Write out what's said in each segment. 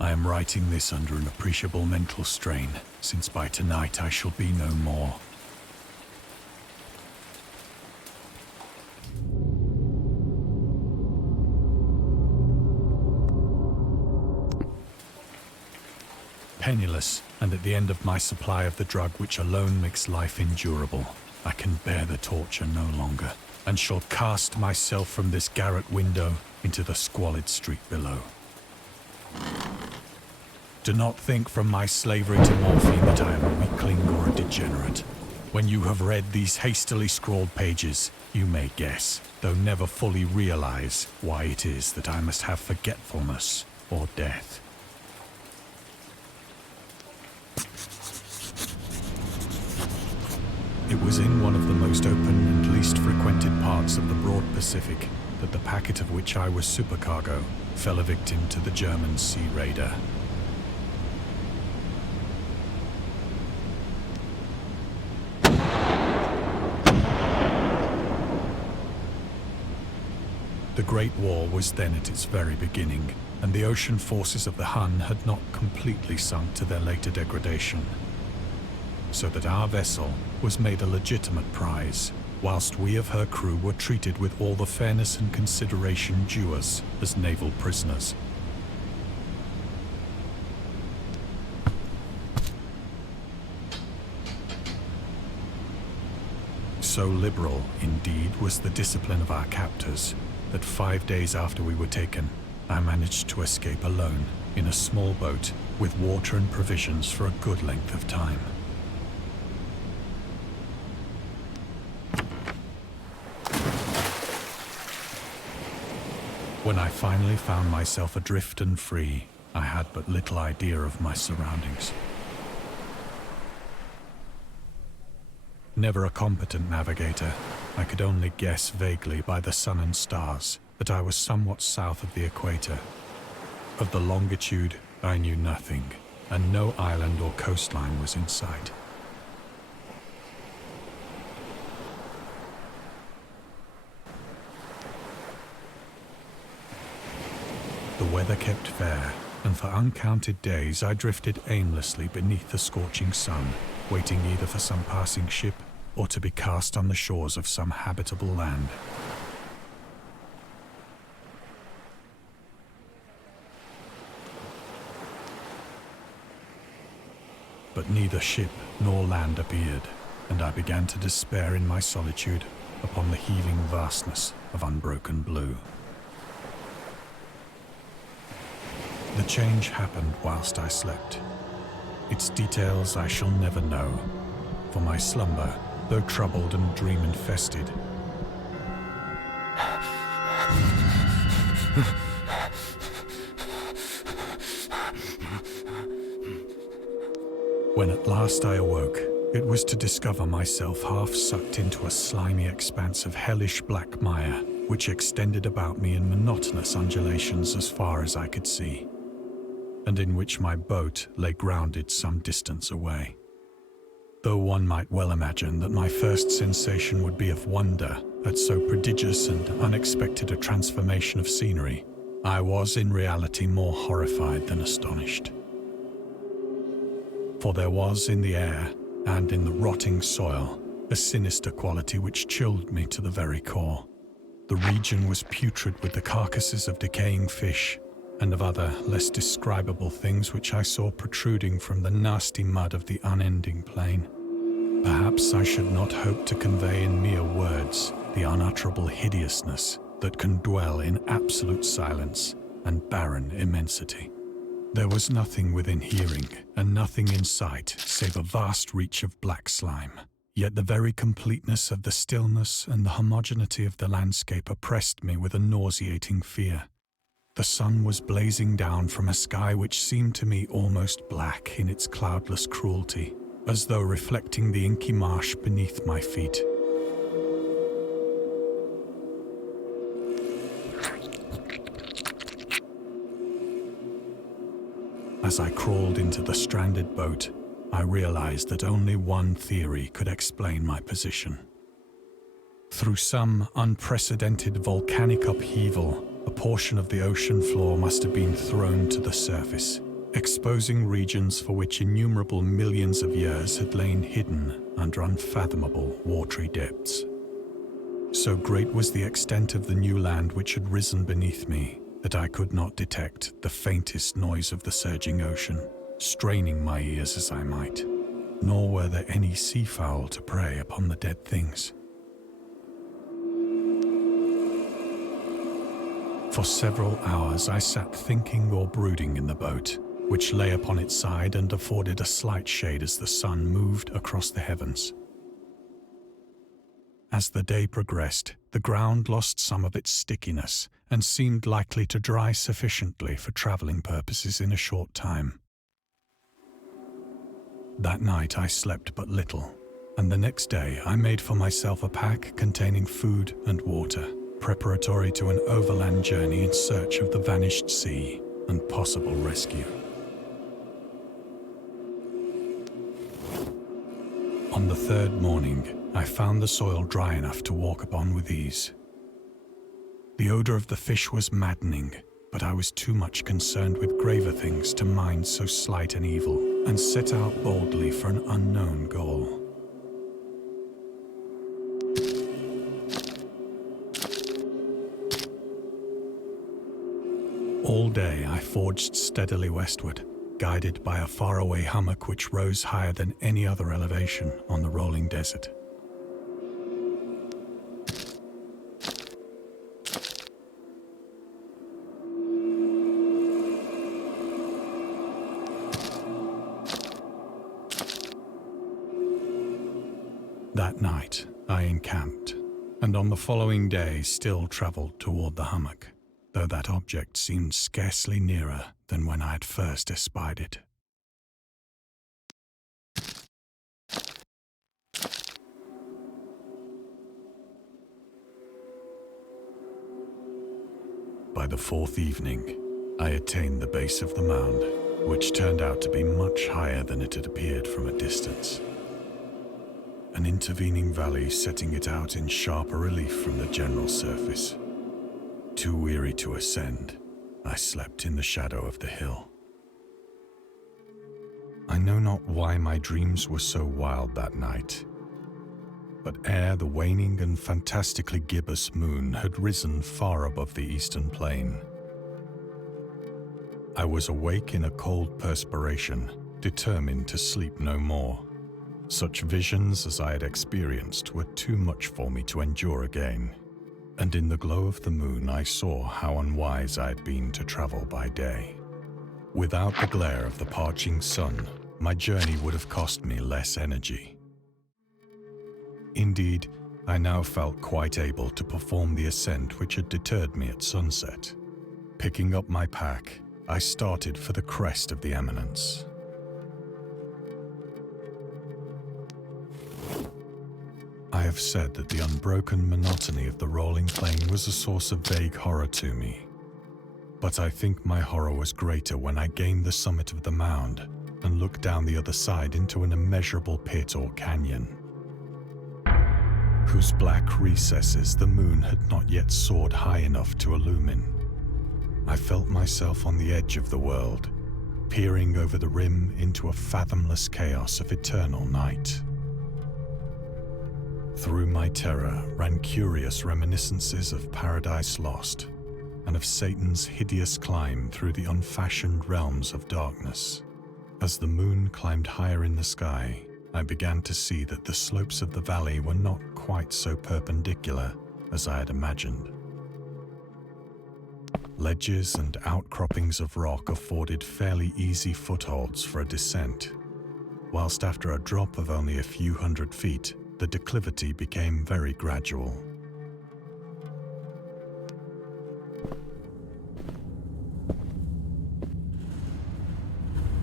I am writing this under an appreciable mental strain, since by tonight I shall be no more. Penniless, and at the end of my supply of the drug which alone makes life endurable, I can bear the torture no longer, and shall cast myself from this garret window into the squalid street below. Do not think from my slavery to morphine that I am a weakling or a degenerate. When you have read these hastily scrawled pages, you may guess, though never fully realize, why it is that I must have forgetfulness or death. It was in one of the most open and least frequented parts of the broad Pacific that the packet of which I was supercargo fell a victim to the German sea raider. The Great War was then at its very beginning, and the ocean forces of the Hun had not completely sunk to their later degradation, so that our vessel was made a legitimate prize, whilst we of her crew were treated with all the fairness and consideration due us as naval prisoners. So liberal, indeed, was the discipline of our captors, that 5 days after we were taken, I managed to escape alone in a small boat with water and provisions for a good length of time. When I finally found myself adrift and free, I had but little idea of my surroundings. Never a competent navigator, I could only guess vaguely by the sun and stars that I was somewhat south of the equator. Of the longitude, I knew nothing, and no island or coastline was in sight. The weather kept fair, and for uncounted days I drifted aimlessly beneath the scorching sun, waiting either for some passing ship or to be cast on the shores of some habitable land. But neither ship nor land appeared, and I began to despair in my solitude upon the heaving vastness of unbroken blue. The change happened whilst I slept. Its details I shall never know, for my slumber, though troubled and dream-infested, when at last I awoke, it was to discover myself half sucked into a slimy expanse of hellish black mire, which extended about me in monotonous undulations as far as I could see, and in which my boat lay grounded some distance away. Though one might well imagine that my first sensation would be of wonder at so prodigious and unexpected a transformation of scenery, I was in reality more horrified than astonished. For there was in the air and in the rotting soil a sinister quality which chilled me to the very core. The region was putrid with the carcasses of decaying fish and of other less describable things which I saw protruding from the nasty mud of the unending plain. Perhaps I should not hope to convey in mere words the unutterable hideousness that can dwell in absolute silence and barren immensity. There was nothing within hearing and nothing in sight save a vast reach of black slime. Yet the very completeness of the stillness and the homogeneity of the landscape oppressed me with a nauseating fear. The sun was blazing down from a sky which seemed to me almost black in its cloudless cruelty, as though reflecting the inky marsh beneath my feet. As I crawled into the stranded boat, I realized that only one theory could explain my position. Through some unprecedented volcanic upheaval, a portion of the ocean floor must have been thrown to the surface, exposing regions for which innumerable millions of years had lain hidden under unfathomable watery depths. So great was the extent of the new land which had risen beneath me that I could not detect the faintest noise of the surging ocean, straining my ears as I might, nor were there any seafowl to prey upon the dead things. For several hours I sat thinking or brooding in the boat, which lay upon its side and afforded a slight shade as the sun moved across the heavens. As the day progressed, the ground lost some of its stickiness and seemed likely to dry sufficiently for traveling purposes in a short time. That night I slept but little, and the next day I made for myself a pack containing food and water, preparatory to an overland journey in search of the vanished sea and possible rescue. On the third morning, I found the soil dry enough to walk upon with ease. The odor of the fish was maddening, but I was too much concerned with graver things to mind so slight an evil, and set out boldly for an unknown goal. All day I forged steadily westward, guided by a faraway hummock which rose higher than any other elevation on the rolling desert. That night I encamped, and on the following day still travelled toward the hummock, though that object seemed scarcely nearer than when I had first espied it. By the fourth evening, I attained the base of the mound, which turned out to be much higher than it had appeared from a distance. An intervening valley setting it out in sharper relief from the general surface. Too weary to ascend, I slept in the shadow of the hill. I know not why my dreams were so wild that night, but ere the waning and fantastically gibbous moon had risen far above the eastern plain, I was awake in a cold perspiration, determined to sleep no more. Such visions as I had experienced were too much for me to endure again, and in the glow of the moon I saw how unwise I had been to travel by day. Without the glare of the parching sun, my journey would have cost me less energy. Indeed, I now felt quite able to perform the ascent which had deterred me at sunset. Picking up my pack, I started for the crest of the eminence. I have said that the unbroken monotony of the rolling plain was a source of vague horror to me, but I think my horror was greater when I gained the summit of the mound and looked down the other side into an immeasurable pit or canyon, whose black recesses the moon had not yet soared high enough to illumine. I felt myself on the edge of the world, peering over the rim into a fathomless chaos of eternal night. Through my terror ran curious reminiscences of Paradise Lost and of Satan's hideous climb through the unfashioned realms of darkness. As the moon climbed higher in the sky, I began to see that the slopes of the valley were not quite so perpendicular as I had imagined. Ledges and outcroppings of rock afforded fairly easy footholds for a descent, whilst after a drop of only a few hundred feet, the declivity became very gradual.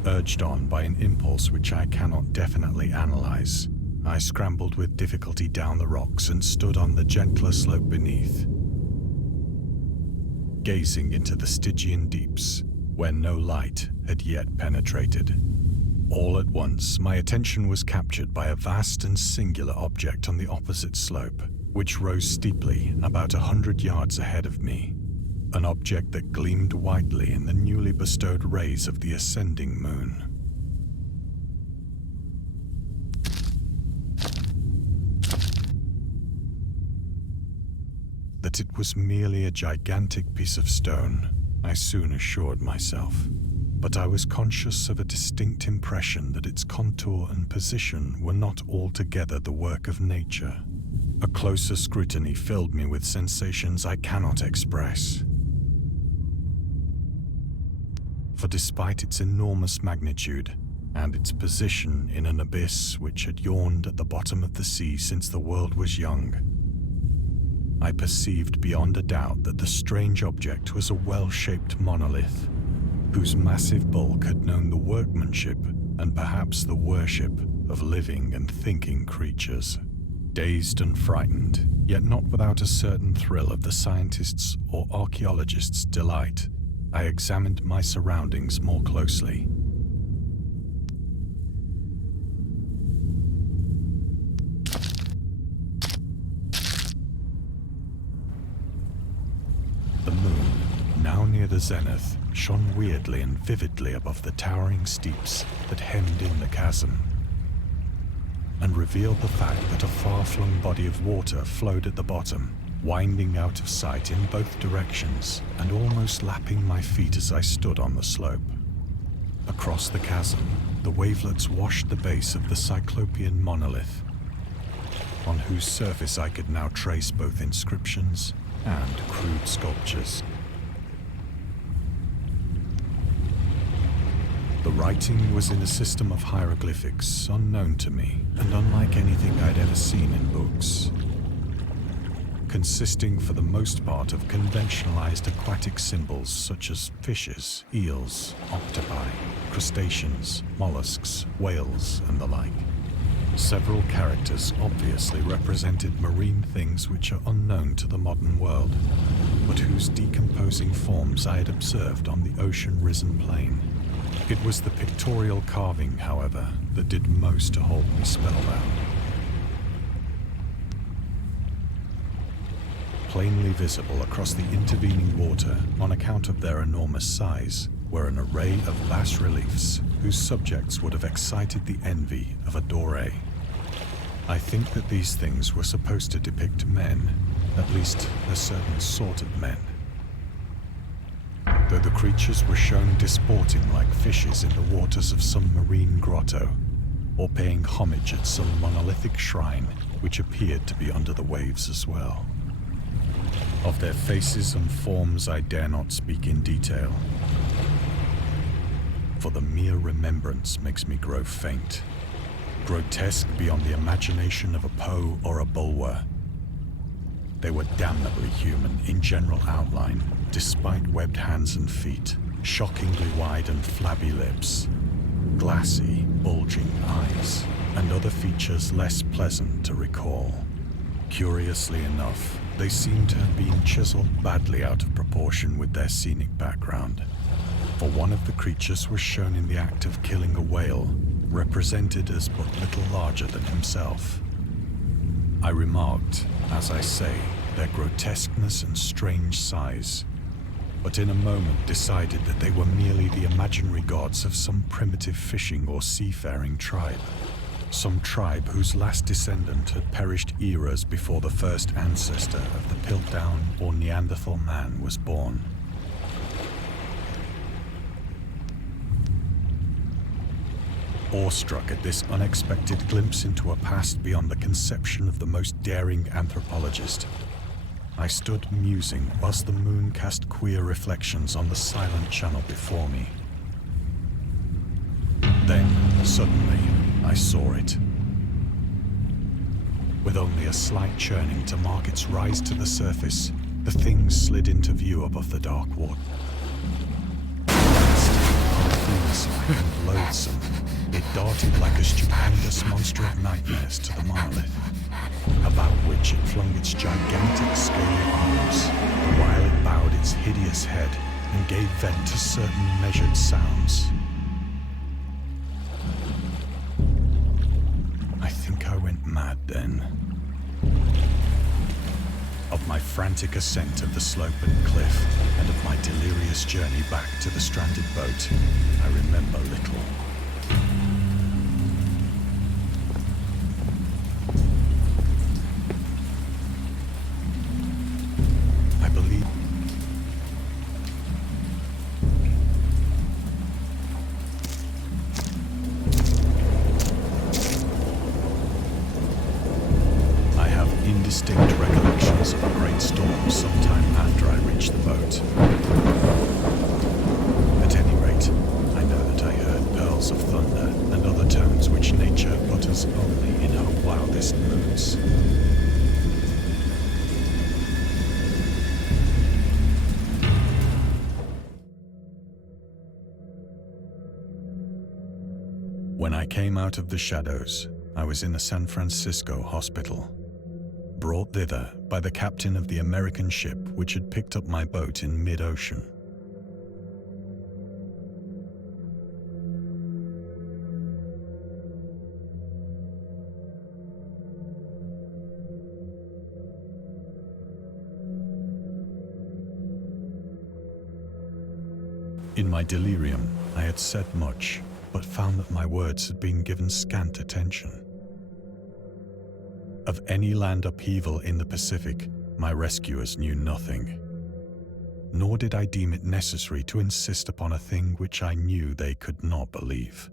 Urged on by an impulse which I cannot definitely analyze, I scrambled with difficulty down the rocks and stood on the gentler slope beneath, gazing into the Stygian deeps, where no light had yet penetrated. All at once, my attention was captured by a vast and singular object on the opposite slope, which rose steeply about 100 yards ahead of me. an object that gleamed whitely in the newly bestowed rays of the ascending moon. That it was merely a gigantic piece of stone, I soon assured myself, but I was conscious of a distinct impression that its contour and position were not altogether the work of nature. A closer scrutiny filled me with sensations I cannot express. For despite its enormous magnitude and its position in an abyss which had yawned at the bottom of the sea since the world was young, I perceived beyond a doubt that the strange object was a well-shaped monolith, whose massive bulk had known the workmanship and perhaps the worship of living and thinking creatures. Dazed and frightened, yet not without a certain thrill of the scientist's or archaeologist's delight, I examined my surroundings more closely. The moon, now near the zenith, shone weirdly and vividly above the towering steeps that hemmed in the chasm, and revealed the fact that a far-flung body of water flowed at the bottom, winding out of sight in both directions and almost lapping my feet as I stood on the slope. Across the chasm, the wavelets washed the base of the cyclopean monolith, on whose surface I could now trace both inscriptions and crude sculptures. The writing was in a system of hieroglyphics unknown to me and unlike anything I'd ever seen in books, consisting for the most part of conventionalized aquatic symbols such as fishes, eels, octopi, crustaceans, mollusks, whales, and the like. Several characters obviously represented marine things which are unknown to the modern world, but whose decomposing forms I had observed on the ocean-risen plain. It was the pictorial carving, however, that did most to hold me spellbound. Plainly visible across the intervening water, on account of their enormous size, were an array of bas-reliefs whose subjects would have excited the envy of a Doré. I think that these things were supposed to depict men, at least a certain sort of men, though the creatures were shown disporting like fishes in the waters of some marine grotto, or paying homage at some monolithic shrine which appeared to be under the waves as well. Of their faces and forms I dare not speak in detail, for the mere remembrance makes me grow faint, grotesque beyond the imagination of a Poe or a Bulwer. They were damnably human in general outline, despite webbed hands and feet, shockingly wide and flabby lips, glassy, bulging eyes, and other features less pleasant to recall. Curiously enough, they seemed to have been chiseled badly out of proportion with their scenic background, for one of the creatures was shown in the act of killing a whale, represented as but little larger than himself. I remarked, as I say, their grotesqueness and strange size, but in a moment decided that they were merely the imaginary gods of some primitive fishing or seafaring tribe. Some tribe whose last descendant had perished eras before the first ancestor of the Piltdown or Neanderthal man was born. Awestruck at this unexpected glimpse into a past beyond the conception of the most daring anthropologist, I stood musing whilst the moon cast queer reflections on the silent channel before me. Then, suddenly, I saw it. With only a slight churning to mark its rise to the surface, the thing slid into view above the dark water. Confused and loathsome, it darted like a stupendous monster of nightmares to the monolith, about which it flung its gigantic scaly arms, while it bowed its hideous head and gave vent to certain measured sounds. I think I went mad then. Of my frantic ascent of the slope and cliff, and of my delirious journey back to the stranded boat, I remember little. I believe I have indistinct recollections of a great storm sometime after I reached the boat. At any rate, I know that I heard pearls of thunder and other tones which nature utters only in her wildest moods. When I came out of the shadows, I was in a San Francisco hospital, brought thither by the captain of the American ship which had picked up my boat in mid-ocean. In my delirium, I had said much, but found that my words had been given scant attention. Of any land upheaval in the Pacific, my rescuers knew nothing. Nor did I deem it necessary to insist upon a thing which I knew they could not believe.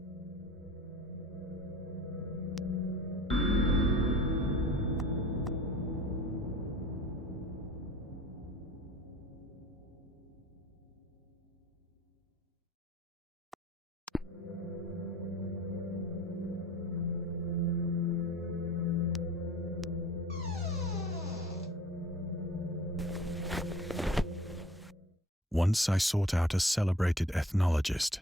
Once I sought out a celebrated ethnologist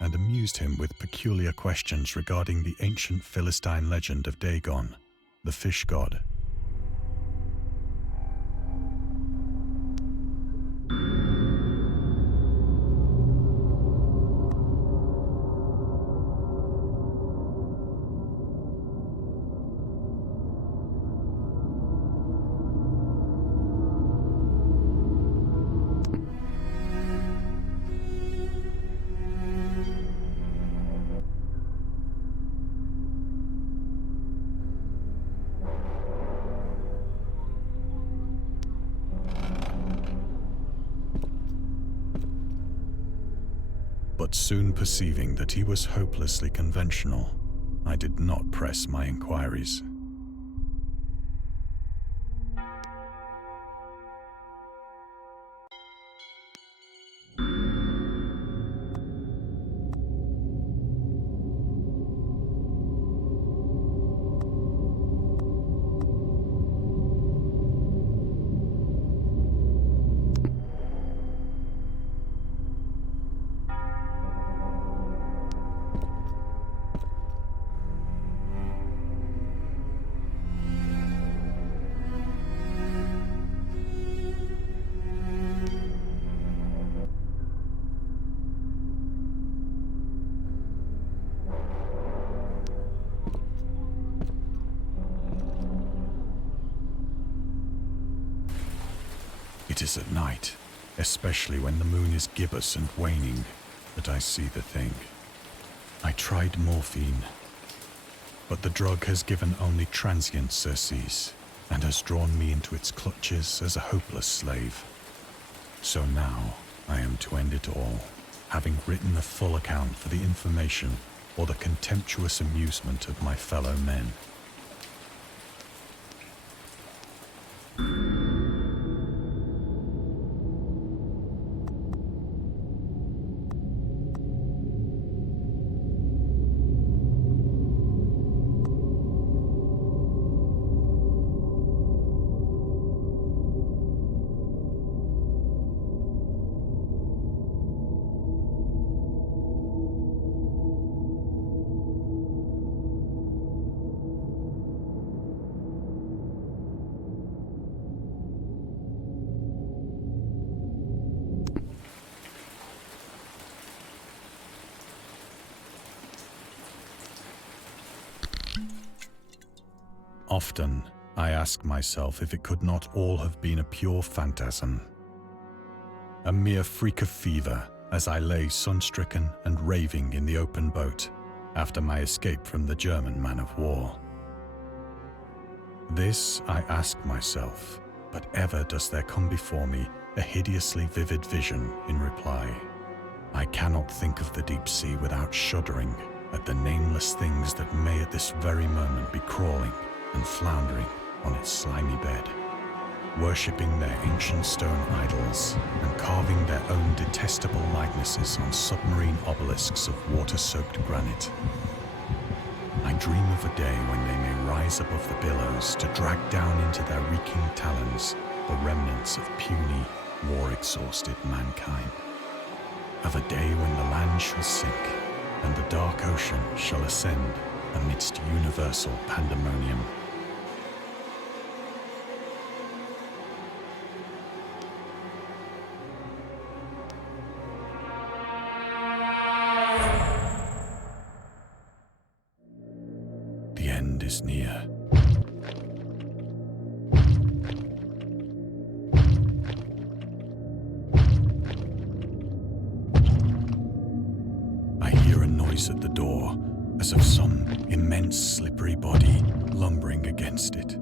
and amused him with peculiar questions regarding the ancient Philistine legend of Dagon, the fish god. But soon perceiving that he was hopelessly conventional, I did not press my inquiries. It is at night, especially when the moon is gibbous and waning, that I see the thing. I tried morphine, but the drug has given only transient surcease and has drawn me into its clutches as a hopeless slave. So now I am to end it all, having written a full account for the information or the contemptuous amusement of my fellow men. Often, I ask myself if it could not all have been a pure phantasm, a mere freak of fever as I lay sun-stricken and raving in the open boat after my escape from the German man of war. This I ask myself, but ever does there come before me a hideously vivid vision in reply. I cannot think of the deep sea without shuddering at the nameless things that may at this very moment be crawling and floundering on its slimy bed, worshipping their ancient stone idols and carving their own detestable likenesses on submarine obelisks of water-soaked granite. I dream of a day when they may rise above the billows to drag down into their reeking talons the remnants of puny, war-exhausted mankind. Of a day when the land shall sink and the dark ocean shall ascend amidst universal pandemonium. The end is near. I hear a noise at the door, as of some immense slippery body lumbering against it.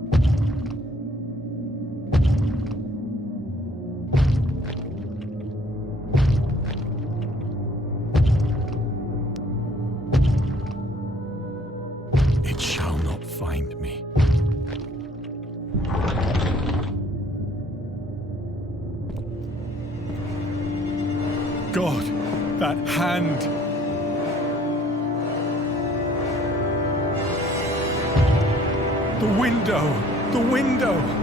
It shall not find me. God, that hand! The window! The window!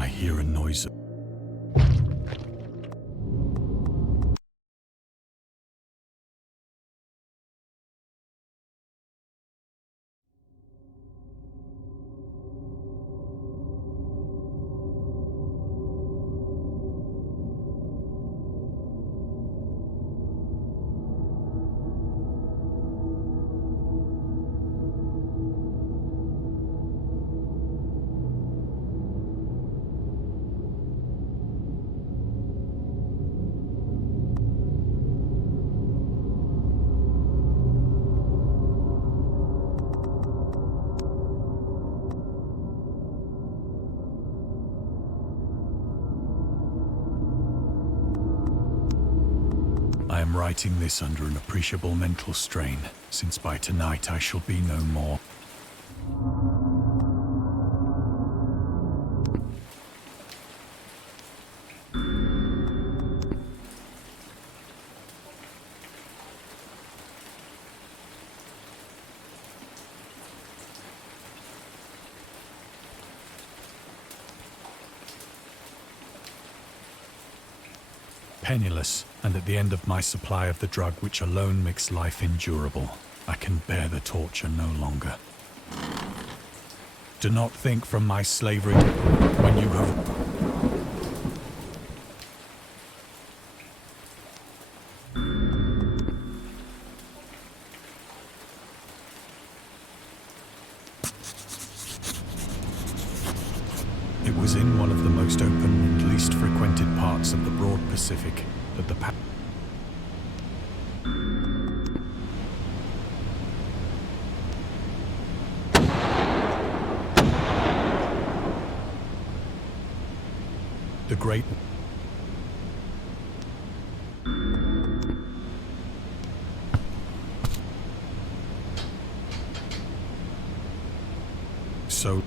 I hear a noise. I am writing this under an appreciable mental strain, since by tonight I shall be no more. Penniless, and at the end of my supply of the drug which alone makes life endurable, I can bear the torture no longer. Do not think from my slavery when you have... It was in one of the most open and least frequented parts of the broad Pacific that the great. So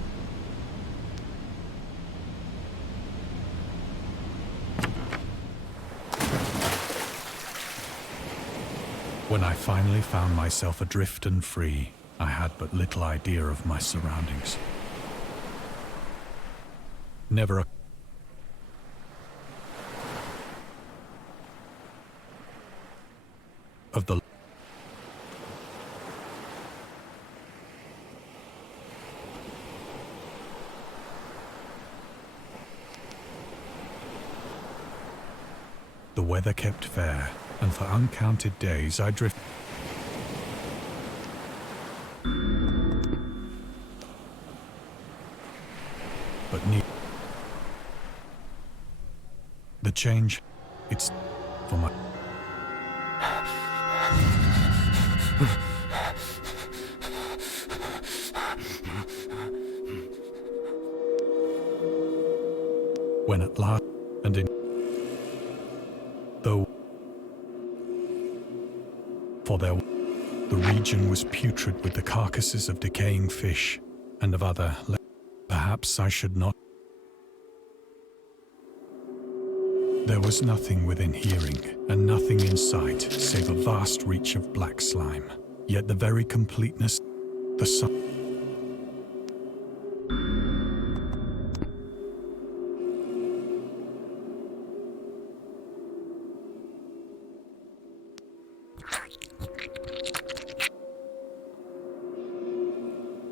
when I finally found myself adrift and free, I had but little idea of my surroundings. Never a of the weather kept fair, and for uncounted days I drifted. But the change, it's for my. When at last, and in though for there the region was putrid with the carcasses of decaying fish and of other, perhaps I should not. There was nothing within hearing and nothing in sight save a vast reach of black slime, yet the very completeness, the sun.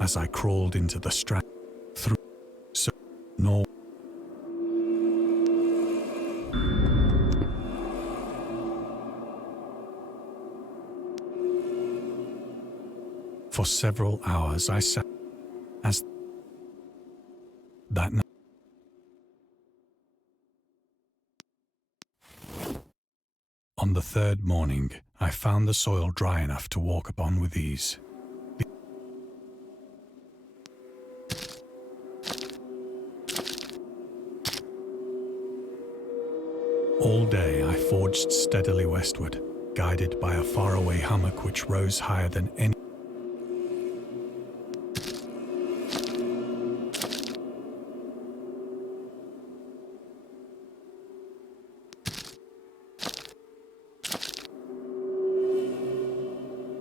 As I crawled into the strand through so nor for several hours I sat as that night. On the third morning, I found the soil dry enough to walk upon with ease. All day I forged steadily westward, guided by a faraway hummock which rose higher than any.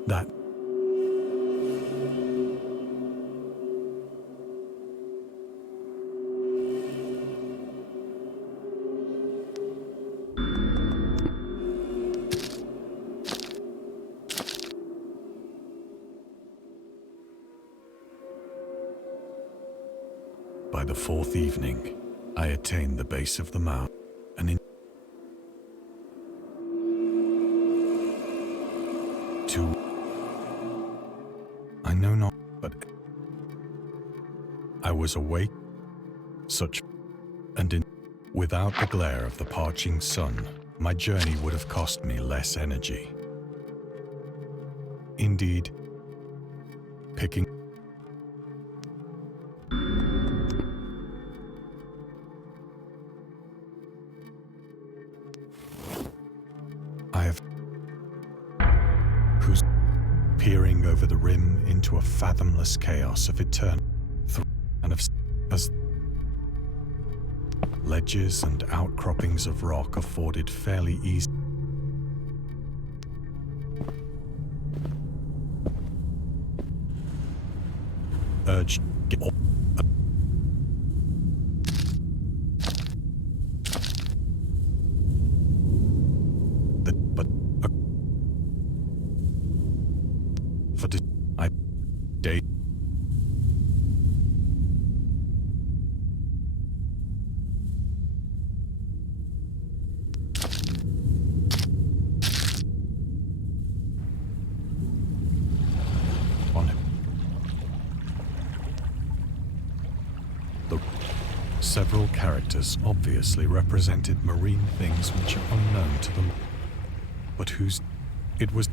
That by the fourth evening, I attained the base of the mountain, and in I know not, but I was awake, without the glare of the parching sun, my journey would have cost me less energy. Indeed, picking I have who's peering over the rim into a fathomless chaos of eternal and of as ledges and outcroppings of rock afforded fairly easy urged day on the several characters obviously represented marine things which are unknown to them, but whose it was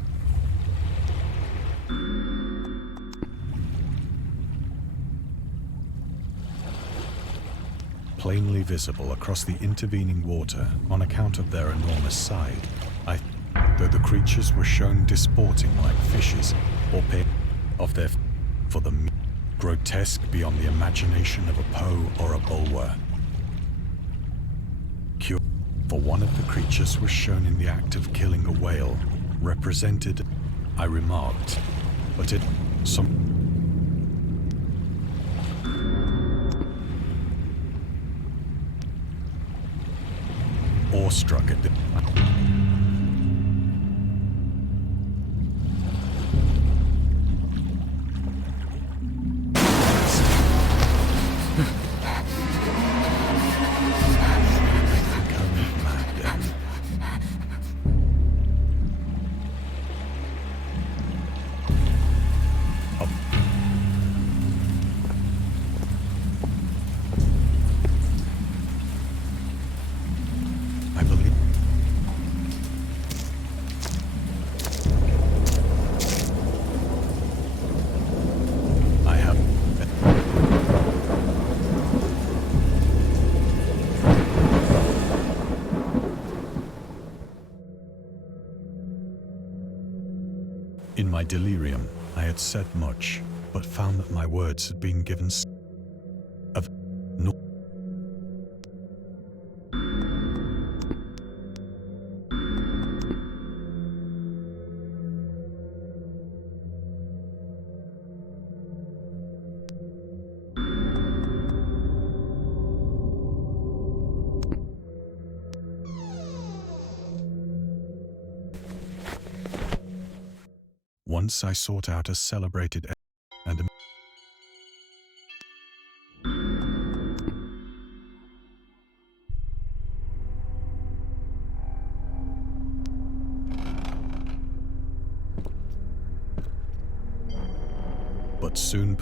plainly visible across the intervening water on account of their enormous size. Though the creatures were shown disporting like fishes or pigs of their for the grotesque beyond the imagination of a Poe or a Bulwer. For one of the creatures was shown in the act of killing a whale, represented, I remarked, but it some awestruck at the In my delirium, I had said much, but found that my words had been given of no. Once I sought out a celebrated and but soon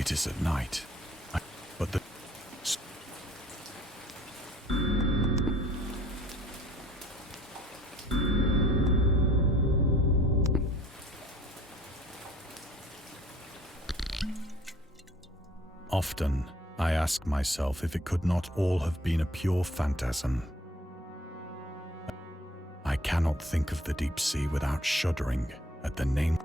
it is at night. But the often I ask myself if it could not all have been a pure phantasm. I cannot think of the deep sea without shuddering at the name